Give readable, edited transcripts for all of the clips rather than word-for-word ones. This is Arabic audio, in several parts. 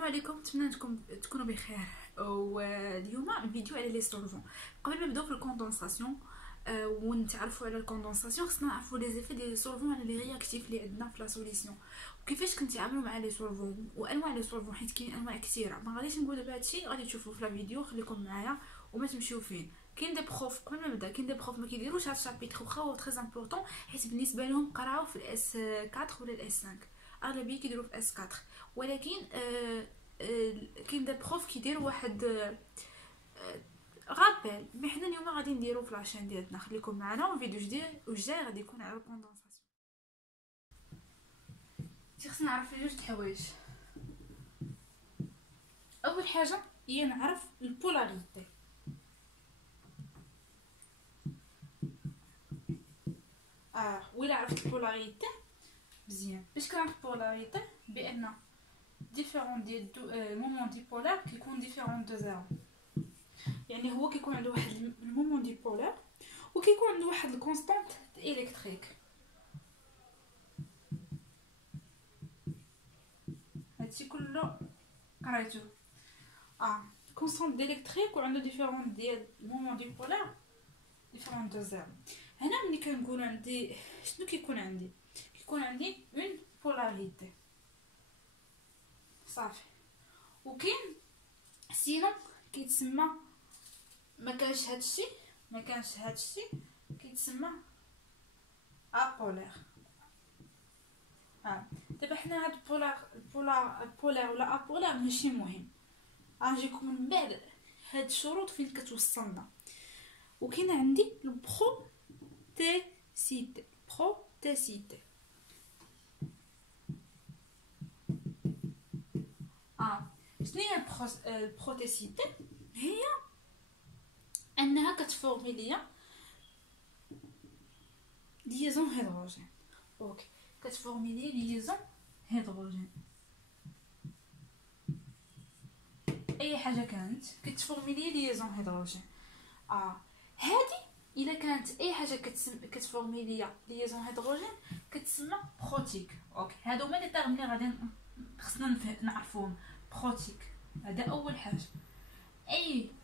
السلام عليكم، نتمنى انكم تكونوا بخير. واليوم الفيديو على لي سولفون. قبل ما نبداو في الكوندونساسيون ونتعرفوا على الكوندونساسيون، خصنا نعرفوا لي زيفي ديال لي سولفون على لي رياكتيف اللي عندنا في لا سوليسيون، وكيفاش كنتعاملوا مع لي سولفون وانواع لي سولفون، حيت كاين انواع كثيره. ما غاديش نقول دابا هادشي، غادي تشوفوا في لا فيديو. خليكم معايا وما تمشيو فين. كاين دي بروف قبل ما نبدا، كاين دي بروف ما كيديروش هاد الشابيتر، واخا هو تري امبورطون، حيت بالنسبه لهم قراو في الاس 4 ولا الاس 5. اغلبيه كيديروا في اس 4، ولكن كاين دي بروف كيديروا واحد غابيل. مي حنا اليوم غادي نديرو في لاشين ديالنا. خليكم معنا، والفيديو جديد والجاي غادي يكون على الكوندونساسيون. خصنا نعرف جوج د الحوايج. اول حاجه هي نعرف البولاريتي. ولا عرفت البولاريتي مزيان. باش كنعرف البولاريتي؟ بان ديفيرون ديال المومون ديبولار كيكون ديفيرون دو زيرو، يعني هو كيكون عنده واحد المومون ديبولار وكيكون عنده واحد الكونستانت الكتريك. هادشي كله قريتو. كونستانت الكتريك وعنده ديفيرون ديال المومون ديبولار ديفيرون دو زيرو. هنا ملي كنقول عندي شنو كيكون عندي اون بولاريتي صافي. وكاين سينو كيتسمى ما كانش هادشي كيتسمى ابولار. دابا حنا هاد بولار ولا ابولار ماشي مهم، غنجيكم من بعد هاد الشروط فين كتوصلنا. وكاين عندي البروتيسيتي. شنو هي البروتيسيتي؟ هي انها كتفورمي ليا ليزون هيدروجين. اوكي، كتفورمي ليا ليزون هيدروجين. اي حاجه كانت كتفورمي ليا ليزون هيدروجين. هادي الا كانت اي حاجه كتفورمي ليا ليزون هيدروجين كتسمى بروتيك. اوكي، هادو هما لي تيرم اللي غادي خصنا نعرفوهم. بروتيك هذا اول حاجه.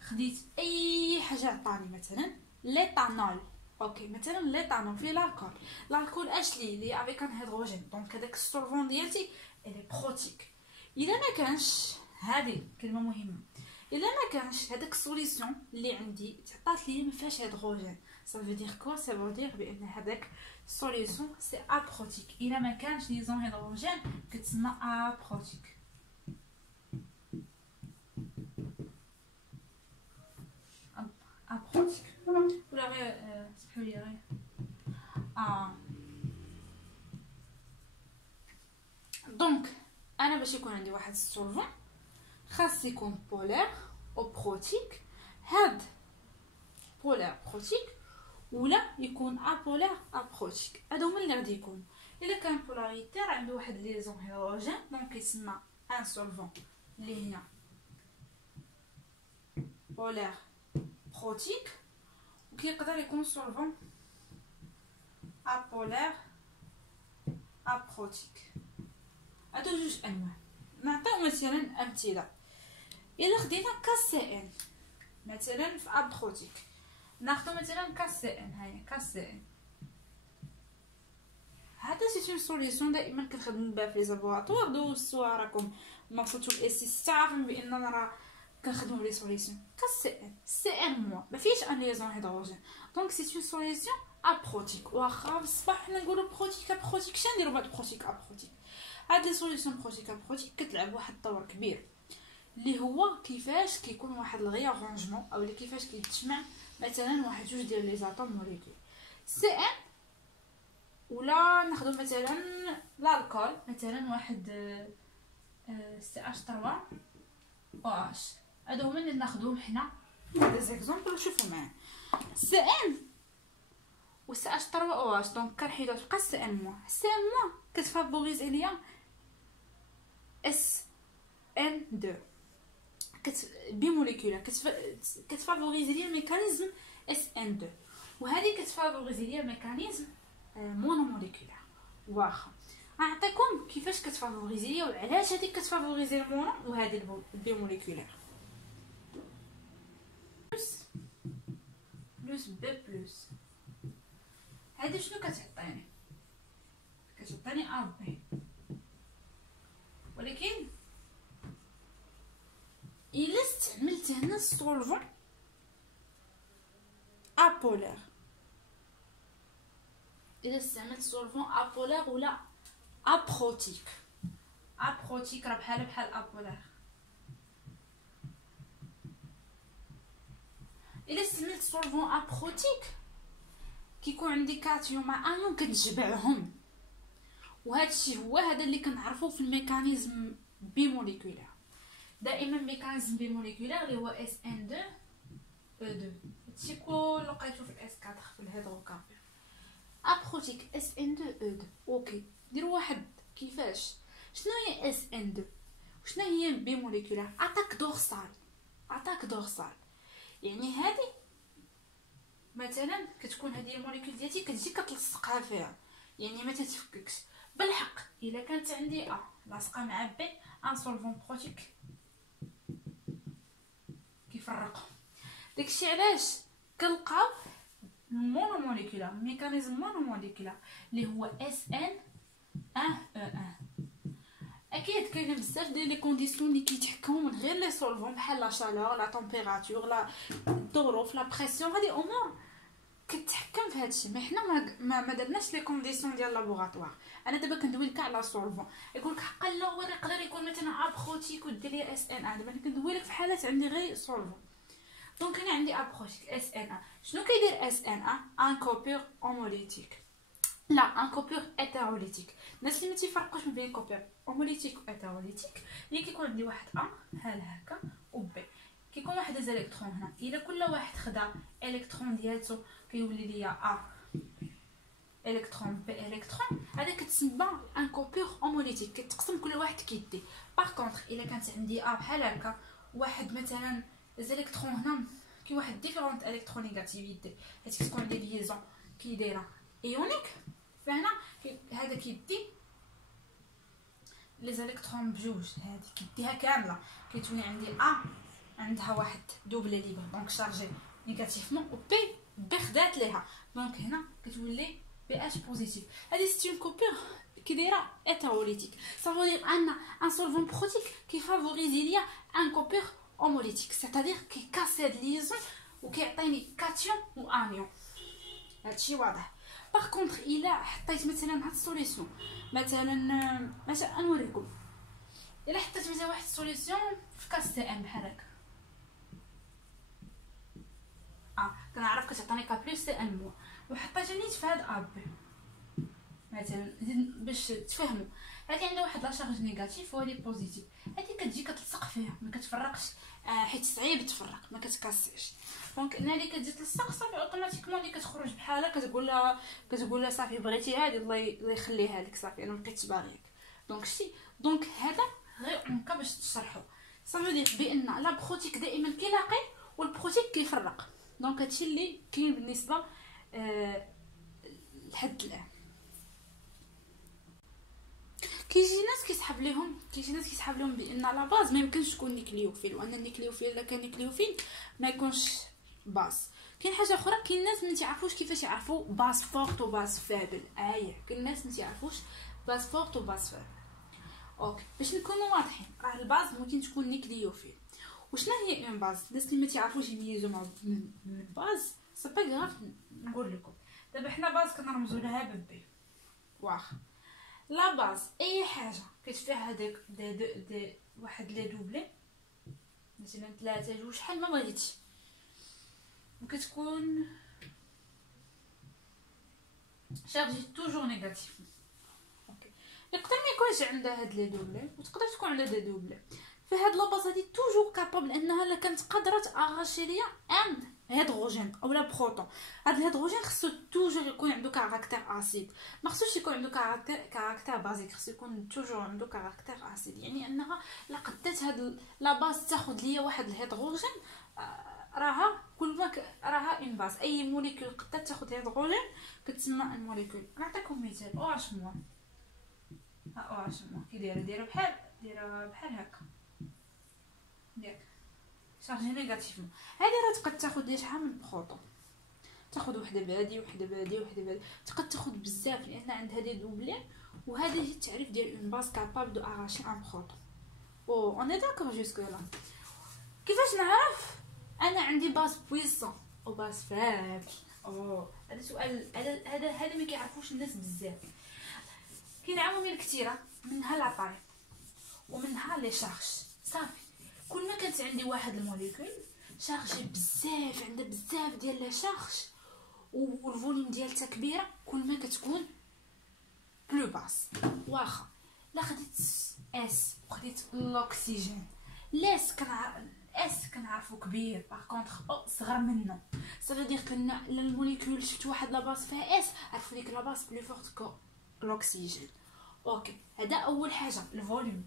خديت اي حاجه عطاني مثلا ليتانول. اوكي، مثلا ليتانول في الكول اش لي افيك ان هيدروجين، دونك هذاك السولفون ديالتي الي بروتيك. الا ما كانش، هذه كلمه مهمه، الا ما كانش هذاك السوليسيون اللي عندي تعطات لي ما فيهاش هيدروجين، صافي دير كوا سا فو دير بان هذاك السوليسيون سي ابروتيك. الا ما كانش ليزون هيدروجين كتسمى ابروتيك. ابروتيك ولا غير سمحوا لي غير دونك انا باش يكون عندي واحد السولفون خاص يكون بولار او بروتيك. هاد بولار بروتيك ولا يكون ابولار ابروتيك. هادو هما اللي غادي يكونوا. الا كان بولاريتي راه عنده واحد ليزون هيدروجين، دونك يسمى ان سولفون اللي هي بولار بروتيك. وكيقدر يكون سولفون ابولار ابروتيك. هادو جوج انواع. نعطيو مثلا امثله. الا خدينا كاسين مثلا في ابروتيك، ناخذ مثلا كاسين. هاهي كاسين، هذا سي اون سوليسيون دائما كنخدموا بها في لي لابوراتوار. دوزتوها راكم ما وصلتوا الاس 6 عارفين بان راه كنخدموا بلي سوليسيون. كاسين سي ان موا ما فيش ان ليزون هيدروجين، دونك سي اون سوليسيون ابروتيك. واخا في الصباح حنا نقولوا بروتيك شنو نديروا بعد بروتيك ابروتيك؟ هاد لي سوليسيون بروتيك كتلعب واحد الدور كبير، اللي هو كيفاش كيكون واحد الغيارونجمون، او اللي كيفاش كيتجمع مثلا واحد جوج ديال لي زاتوم موليكول سي ان. ولا ناخذ مثلا الكول، مثلا واحد سي اش 3 او اش. هادو هما اللي ناخذوهم حنا دي زيكزامبل. شوفوا معايا سي ان و سي اش 3 او اش، دونك كنحيدو تبقى سي ان موا. سي ان موا كتفافوريزي ليا اس ان 2 بموليكولار، كتفافوريزي ليا ميكانيزم اس ان 2، وهذه كتفافوريزي ليا ميكانيزم مونوموليكولار. واخا غنعطيكم كيفاش كتفافوريزي وعلاش هذيك كتفافوريزي المونو وهذه البيموليكولير. بلس بي بلس هادي شنو كتعطيني؟ كتعطيني ا بي، ولكن الا استعملت هنا السولفون ابولير، الا استعملت سولفون ابولير ولا ابروتيك. ابروتيك راه بحال ابولير. الا استعملت سولفون ابروتيك كيكون عندي كاتيون مع انيون كتجمعهم، وهذا الشيء هو هذا اللي كنعرفوه في الميكانيزم بيموليكولير. دائما ميكانيزم بيموليكولير اللي هو اس ان 2 او 2، هادشي كله لقيتو في الاس 4 في الهيدروكاربون. ابروتيك اس ان 2 او 2. اوكي ديروا واحد كيفاش شنو هي اس ان 2 وشنو هي بيموليكولير. اتاك دورسال يعني هذه مثلا كتكون هذه الموليكول ديالتي كتجي كتلصقها فيها، يعني ما تتفككش بالحق. الا كانت عندي لاصقه مع بي ان سولفون بروتيك كيفرقهم. داكشي علاش كنلقاو المونوموليكولار، ميكانيزم مونوموليكولار اللي هو اس ان 1 او 1. اكيد كاينه بزاف ديال لي كونديسيون اللي كيتحكموا من غير لي سولفون بحال لا شالور لا تمبيراتور لا الظروف لا بريسيون، هذه امور كتحكم في هادشي. ما حنا ما درناش لي كونديسيون ديال اللابوراتوار. انا دابا كندوي لك على سولفون يقول لك حقا لا هو يقدر يكون مثلا ابروتيك ودير لي اس ان 1. دابا كندوي لك في حالات عندي غير سولفون. دونك انا عندي ابروتيك اس ان 1. شنو كيدير اس ان 1؟ ان كوبور هوموليتيك لا ان كوبور هيتروليتيك. الناس اللي ما تيفرقوش ما بين كوبور هوموليتيك و هيتروليتيك هي كيكون عندي واحد بحال هكا و بي كيكون واحد الالكترون هنا. الا كل واحد خدا الكترون ديالته كيولي ليا الكترون بي الكترون، هذا كتسمى ان كوبور هوموليتيك. كتقسم كل واحد كيدي. باغ كونطخ الا كانت عندي بحال هكا واحد مثلا الالكترون هنا كي واحد ديفيرونت الكترونيغاتيفيتي، حيت كتكون عندي ليزون كي دايره ايونيك، فهنا هذا كيدي لي زالكترون بجوج، هذه كيديها كامله كيتولي عندي عندها واحد دوبل ليبر دونك شارجي نيجاتيفمون، و بي خدات ليها دونك هنا كتولي بي اتش بوزيتيف. هذه سي اون كوبور كي دايره هيتروليتيك. صافو دير ان سولفون بروتيك كي فافوريزي ليا ان كوبور هوموليتيك، سيتادير كيكاسي هاد ليزون وكيعطيني كاتيون و انيون. هادشي واضح. باغ كونطخ الا حطيت مثلا هاد السوليسيون مثلا نوريكم، الا حطيت مثلا واحد السوليسيون في كاس تي ام بحال هكا كنعرف كتعطيني كا بلس تي ام مو، وحطيتها نيت في هاد بي مثلا باش تفهموا. هادي عندها واحد لا شارج نيجاتيف وهادي بوزيتيف، هادي كتجي كتلصق فيها ما كتفرقش حيت صعيب تفرق ما كتكاسيش. دونك هادي كتجي تلصق صافي اوتوماتيكمون اللي كتخرج بحالها كتقول لها صافي بغيتي هادي الله يخليها لك صافي انا مبقيتش باغيك. دونك هذا غير اونكا باش تشرحوا. صافي دير بان لا بروتيك دائما كيلاقي والبروتيك كيفرق. دونك هادشي اللي كاين بالنسبه لحد الان. كيجي ناس كيسحب لهم بان لا باز ما يمكنش تكون نيكليوفيل، وان النيكليوفيل الا كان نيكليوفيل ما يكونش باز. كاين حاجه اخرى، كاين ناس ما تعرفوش كيفاش يعرفوا باز فورت و باز فابل. كاين ناس ما تعرفوش باز فورت و باز فابل. اوكي باش نكونوا واضحين، راه الباز ممكن تكون نيكليوفيل. وشنو هي اون باز؟ الناس اللي ما تعرفوش يميزوا من باز سي با غاف نقول لكم. دابا حنا باز كنرمزوا لها ببي واخا. لا باز اي حاجه كتفيها هذاك دي واحد لي دوبلي مثلا 3 2 شحال ما بغيتي، وكتكون شارجي توجور نيجاتيف. اوكي يقدر ما يكونش عندها هاد لي دوبلي وتقدر تكون عندها دي دوبلي. فهاد لاباز هادي توجور كابابل انها الا كانت قادره تاغاشي ليا ان هيدروجين او لا بروتون. هاد الهيدروجين خصو توجور يكون عنده كاركتير اسيد، ما خصوش يكون عنده كاركتير بازيك، خصو يكون توجور عنده كاركتير اسيد. يعني انها لا قدات هاد لاباز تاخذ ليا واحد الهيدروجين راها كل ما راها اون باز. اي موليكول قدات تاخذ هيدروجين كتسمى ان موليكول. نعطيكم مثال او اش موان ها واش كي دايره بحال هكا ياك شارجي نيجاتيفمون. هذه راه تقد تاخذ لي شحال من بروطون، تاخذ وحده بهادي وحده بهادي وحده بهادي، تقد تاخذ بزاف لان عندها دي دوبلين. وهذا هي التعريف ديال اون باز كابابل دو اراشي ان بروطون. او اون اي داكور جوسكو لا. كيفاش نعرف انا عندي باز بويسون او باز فابل؟ او هذا سؤال، هذا ما كيعرفوش الناس بزاف. كاين عوامل كثيره منها لا طاي ومنها لي شارج. صافي كل ما كانت عندي واحد الموليكول شارجي بزاف، عندها بزاف ديال لا شارج والفوليوم ديالتها كبيره، كل ما كتكون بلو باس. واخا لا خديت اس وخديت الاكسجين، اس كنعرفو كبير، باغ كونطخ او صغر منه، صافي دير كنا الموليكول شفت واحد لاباس فيها اس، عرفوا ديك لاباس بلو فورت كو الاكسجين. اوكي هذا اول حاجه الفوليوم.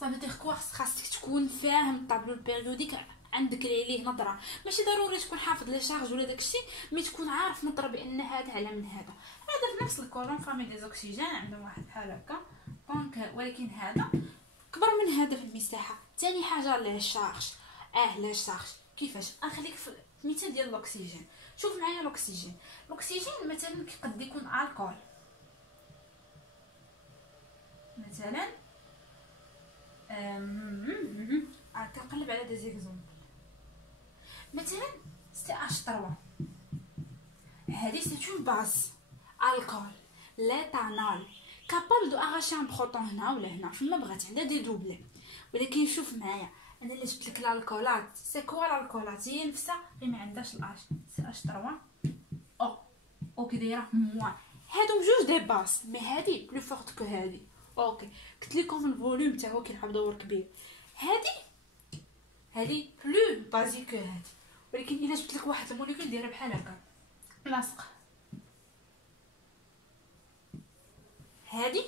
صافي دير كوارس خاصك تكون فاهم الطابلو البيريوديك، عندك عليه نظره، ماشي ضروري تكون حافظ لي شارج ولا داكشي، مي تكون عارف نظره بان هذا على من هذا. هذا في نفس الكولون فامي دي زوكسيجين عندهم واحد بحال هكا دونك، ولكن هذا كبر من هذا في المساحه. ثاني حاجه لي شارج. لا شارج كيفاش؟ نخليك في مثال ديال الاكسجين. شوف معايا الاكسجين مثلا قد يكون الكول، مثلا كنقلب على دي زيكزومبل، مثلا سي اش 3 هذه سي اون باز الكول ليتانول كابابل دو اغاشي ان بروتون هنا ولا هنا فما بغات، عندها دي دوبلي. ولكن شوف معايا انا اللي جبت لك الالكولات سي كوا الالكولات هي نفسها غير ما عندهاش الاش، سي اش 3 او كي دايره موان. هادو بجوج دي باس مي هادي بلو فورت كو هادي. اوكي قلت لكم الفوليوم تاعو هو كيلعب دور كبير. هادي بلو بازي كو هادي، ولكن الا جبت لك واحد الموليكول دايره بحال هكا لاصقه، هادي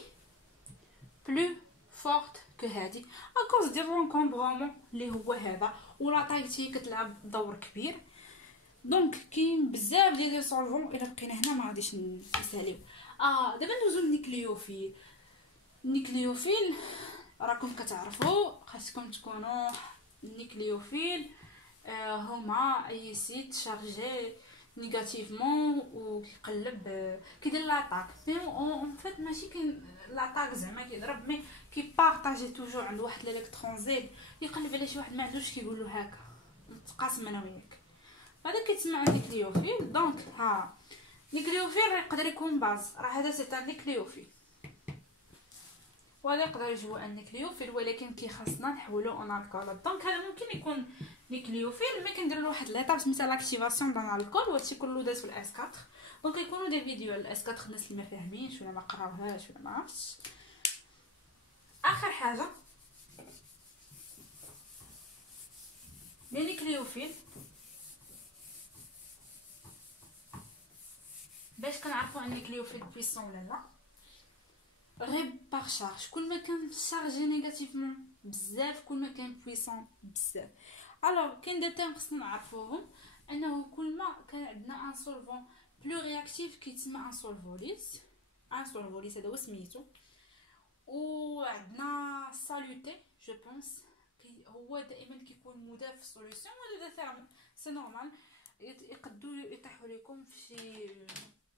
بلو فورت كو هادي اكوز ديال رونكومبرومون اللي هو هذا، ولا طايتي كتلعب دور كبير. دونك كاين بزاف ديال لي سولفون الا بقينا هنا ما غاديش نساليو. دابا ندوزو للنيكليوفيل. النيكليوفيل راكم كتعرفوا خاصكم تكونوا النيكليوفيل هما اي سيت شارجي نيجاتيفمون وكيقلب كيدير لاطاك. مي اون فيت ماشي كاين لاطاك زعما كيضرب، مي كيبارطاجي توجور عند واحد الالكترون زيد يقلب على شي واحد ما عندوش، كيقول له هكا نتقاسم انا وياك. هذا كيتسمى نيكليوفيل. دونك نيكليوفيل يقدر يكون باز، راه هذا سي ان نيكليوفيل ولا يقدر يجيو ان نيكليوفيل، ولكن خاصنا نحولو اون الكول. دونك هذا ممكن يكون نيكليوفيل مي كندير له واحد ليطاب سميتها لاكتيفاسيون دون الكول، وهادشي كله داز في الاس 4. دونك يكونوا دي فيديو الاس 4 الناس اللي ما فاهمينش ولا ما قراوهاش ولا ما عرفتش. اخر حاجه لي نيكليوفيل باش كنعرفوا ان نيكليوفيل بويسون ولا لا، غير باغ شارج. كل ما كان شارجي نيجاتيفمون بزاف كل ما كان بويسون بزاف. الوغ كاين دي تيرم خصنا نعرفوهم، انه كل ما كان عندنا ان سولفون بلو رياكتيف كيتسمى ان سولفوليس. هذا هو سميتو. وعندنا سالوتي جو بونس هو دائما كيكون مضاف في السوليوشن، وهذا تيرم سي نورمال يقدروا يطيحوا لكم في شي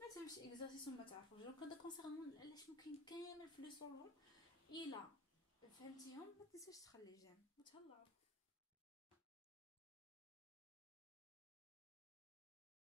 ما تمشي اكزرسيس وما تعرفوش. دونك هذا كونسيرنون علاش ممكن كامل في لي سولفون الا فهمتيهم ما تنساش تخلي جيم وتهلاو.